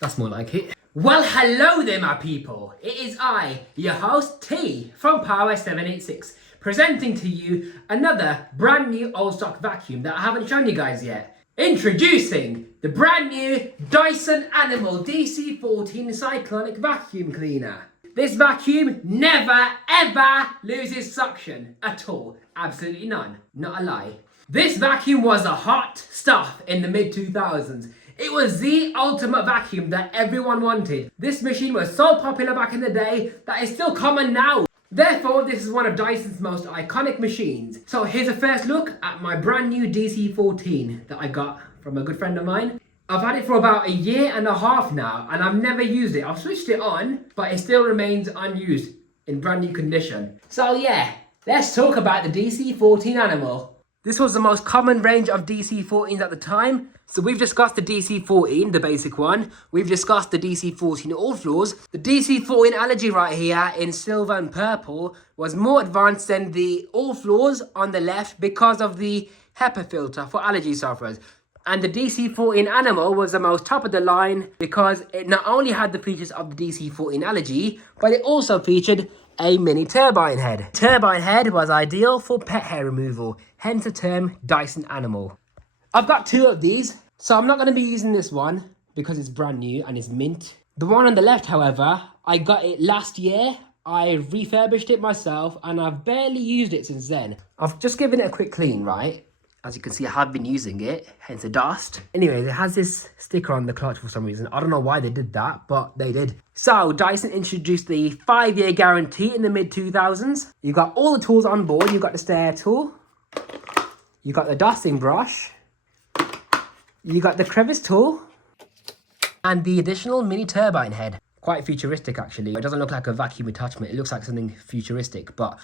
That's more like it. Well, hello there, my people. It is I, your host T from Power 786, presenting to you another brand new old stock vacuum that I haven't shown you guys yet. Introducing the brand new Dyson Animal DC14 Cyclonic Vacuum Cleaner. This vacuum never ever loses suction at all. Absolutely none. Not a lie. This vacuum was the hot stuff in the mid-2000s. It was the ultimate vacuum that everyone wanted. This machine was so popular back in the day that it's still common now. Therefore, this is one of Dyson's most iconic machines. So here's a first look at my brand new DC14 that I got from a good friend of mine. I've had it for about a year and a half now, and I've never used it. I've switched it on, but it still remains unused in brand new condition. So yeah, let's talk about the DC14 Animal. This was the most common range of DC14s at the time. So we've discussed the DC14, the basic one. We've discussed the DC14 All Floors. The DC14 Allergy right here in silver and purple was more advanced than the All Floors on the left because of the HEPA filter for allergy sufferers. And the DC14 Animal was the most top of the line because it not only had the features of the DC14 Allergy, but it also featured a mini turbine head. Turbine head was ideal for pet hair removal, hence the term Dyson Animal. I've got two of these, so I'm not going to be using this one because it's brand new and it's mint. The one on the left, however, I got it last year. I refurbished it myself and I've barely used it since then. I've just given it a quick clean, right? As you can see, I have been using it, hence the dust. Anyways, it has this sticker on the clutch for some reason. I don't know why they did that, but they did. So, Dyson introduced the 5-year guarantee in the mid-2000s. You got all the tools on board. You got the stair tool. You got the dusting brush. You got the crevice tool. And the additional mini turbine head. Quite futuristic, actually. It doesn't look like a vacuum attachment. It looks like something futuristic. But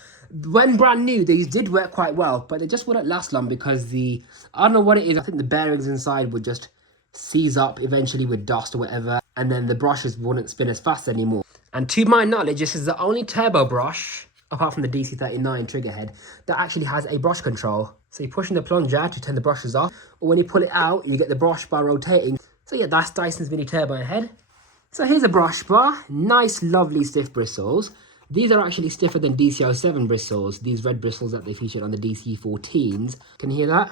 when brand new, these did work quite well. But they just wouldn't last long because I don't know what it is. I think the bearings inside would just seize up eventually with dust or whatever. And then the brushes wouldn't spin as fast anymore. And to my knowledge, this is the only turbo brush, apart from the DC39 trigger head, that actually has a brush control. So you're pushing the plunger to turn the brushes off. Or when you pull it out, you get the brush bar rotating. So yeah, that's Dyson's mini turbine head. So here's a brush bar, nice lovely stiff bristles. These are actually stiffer than DC07 bristles, these red bristles that they featured on the DC14s. Can you hear that?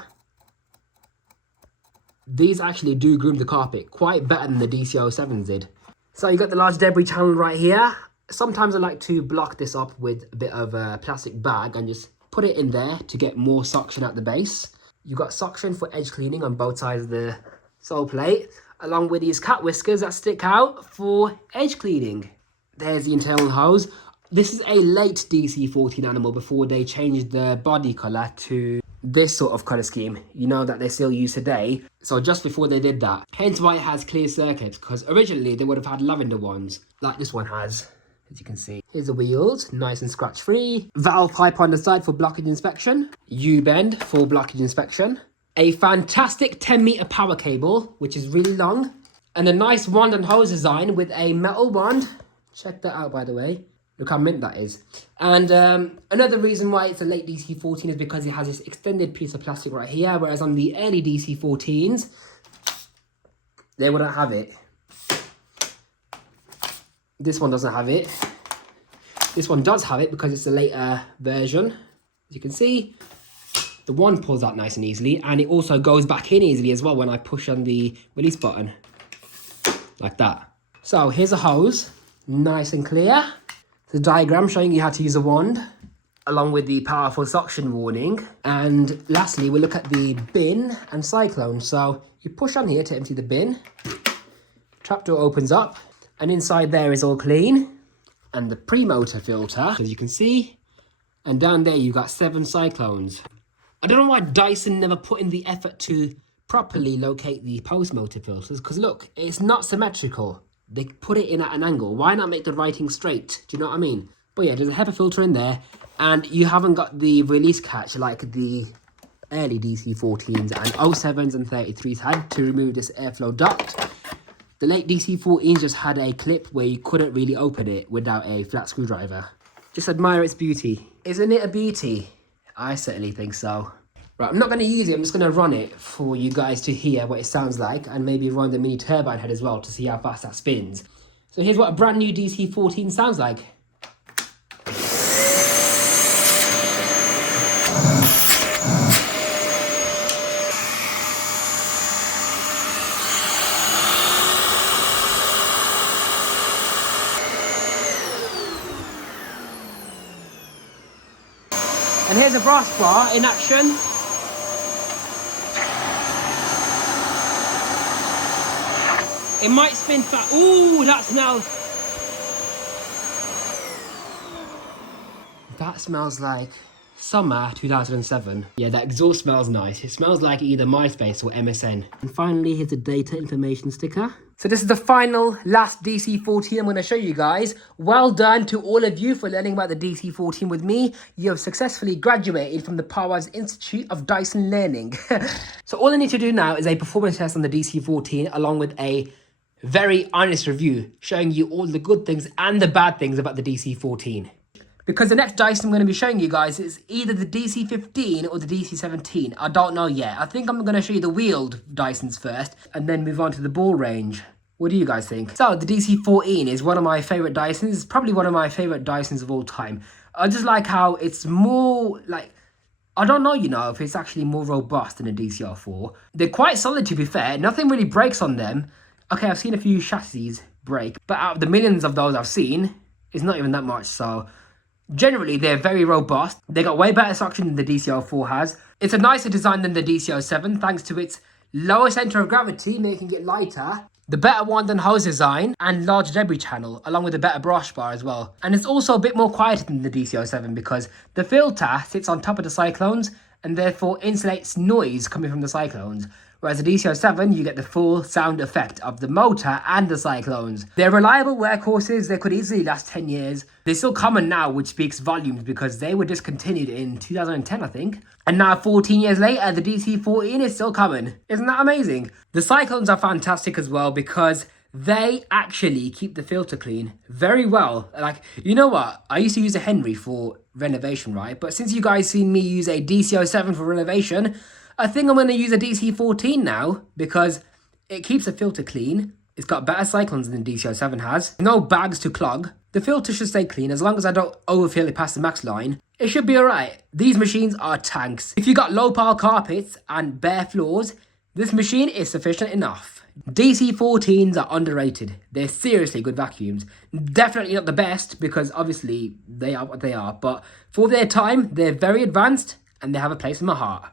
These actually do groom the carpet quite better than the DC07s did. So you got the large debris channel right here. Sometimes I like to block this up with a bit of a plastic bag and just put it in there to get more suction at the base. You got suction for edge cleaning on both sides of the sole plate, along with these cat whiskers that stick out for edge cleaning. There's the internal hose. This is a late DC14 Animal before they changed the body colour to this sort of colour scheme, you know, that they still use today. So just before they did that. Hence why it has clear circuits, because originally they would have had lavender ones, like this one has, as you can see. Here's the wheels, nice and scratch free. Valve pipe on the side for blockage inspection. U-bend for blockage inspection. A fantastic 10-meter power cable, which is really long. And a nice wand and hose design with a metal wand. Check that out, by the way. Look how mint that is. And another reason why it's a late DC14 is because it has this extended piece of plastic right here, whereas on the early DC14s, they wouldn't have it. This one doesn't have it. This one does have it because it's a later version. As you can see, the wand pulls out nice and easily, and it also goes back in easily as well when I push on the release button. Like that. So here's a hose, nice and clear. The diagram showing you how to use a wand, along with the powerful suction warning. And lastly, we'll look at the bin and cyclone. So you push on here to empty the bin. Trapdoor opens up, and inside there is all clean. And the Premotor filter, as you can see. And down there you've got 7 cyclones. I don't know why Dyson never put in the effort to properly locate the post-motor filters, because look, it's not symmetrical. They put it in at an angle. Why not make the writing straight? Do you know what I mean? But yeah, there's a HEPA filter in there, and you haven't got the release catch like the early DC14s and 07s and 33s had to remove this airflow duct. The late DC14s just had a clip where you couldn't really open it without a flat screwdriver. Just admire its beauty. Isn't it a beauty? I certainly think so. Right, I'm not going to use it, I'm just going to run it for you guys to hear what it sounds like, and maybe run the mini turbine head as well to see how fast that spins. So here's what a brand new DC14 sounds like. And here's a brass bar in action. It might spin fast. Ooh, that smells. That smells like summer 2007. Yeah, that exhaust smells nice. It smells like either MySpace or MSN. And finally, here's a data information sticker. So this is the final, last DC14 I'm going to show you guys. Well done to all of you for learning about the DC14 with me. You have successfully graduated from the Powers Institute of Dyson Learning. So all I need to do now is a performance test on the DC14 along with a very honest review showing you all the good things and the bad things about the DC14. Because the next Dyson I'm going to be showing you guys is either the DC15 or the DC17. I don't know yet. I think I'm going to show you the wheeled Dysons first and then move on to the ball range. What do you guys think? So the DC14 is one of my favourite Dysons. It's probably one of my favourite Dysons of all time. I just like how it's more like, I don't know, you know, if it's actually more robust than a DCR4. They're quite solid, to be fair. Nothing really breaks on them. Okay, I've seen a few chassis break, but out of the millions of those I've seen, it's not even that much. So generally, they're very robust. They got way better suction than the DCR4 has. It's a nicer design than the DCR7 thanks to its lower centre of gravity, making it lighter, the better wand and hose design, and large debris channel, along with a better brush bar as well. And it's also a bit more quieter than the DCR7 because the filter sits on top of the cyclones and therefore insulates noise coming from the cyclones. Whereas the DC4 you get the full sound effect of the motor and the cyclones. They're reliable workhorses, they could easily last 10 years. They're still common now, which speaks volumes because they were discontinued in 2010, I think. And now 14 years later, the DC14 is still common. Isn't that amazing? The cyclones are fantastic as well because they actually keep the filter clean very well. Like, you know what? I used to use a Henry for renovation, right? But since you guys seen me use a DC07 for renovation, I think I'm going to use a DC14 now because it keeps the filter clean. It's got better cyclones than the DC07 has. No bags to clog. The filter should stay clean as long as I don't overfill it past the max line. It should be alright. These machines are tanks. If you got low pile carpets and bare floors, this machine is sufficient enough. DC14s are underrated. They're seriously good vacuums. Definitely not the best because obviously they are what they are. But for their time, they're very advanced and they have a place in my heart.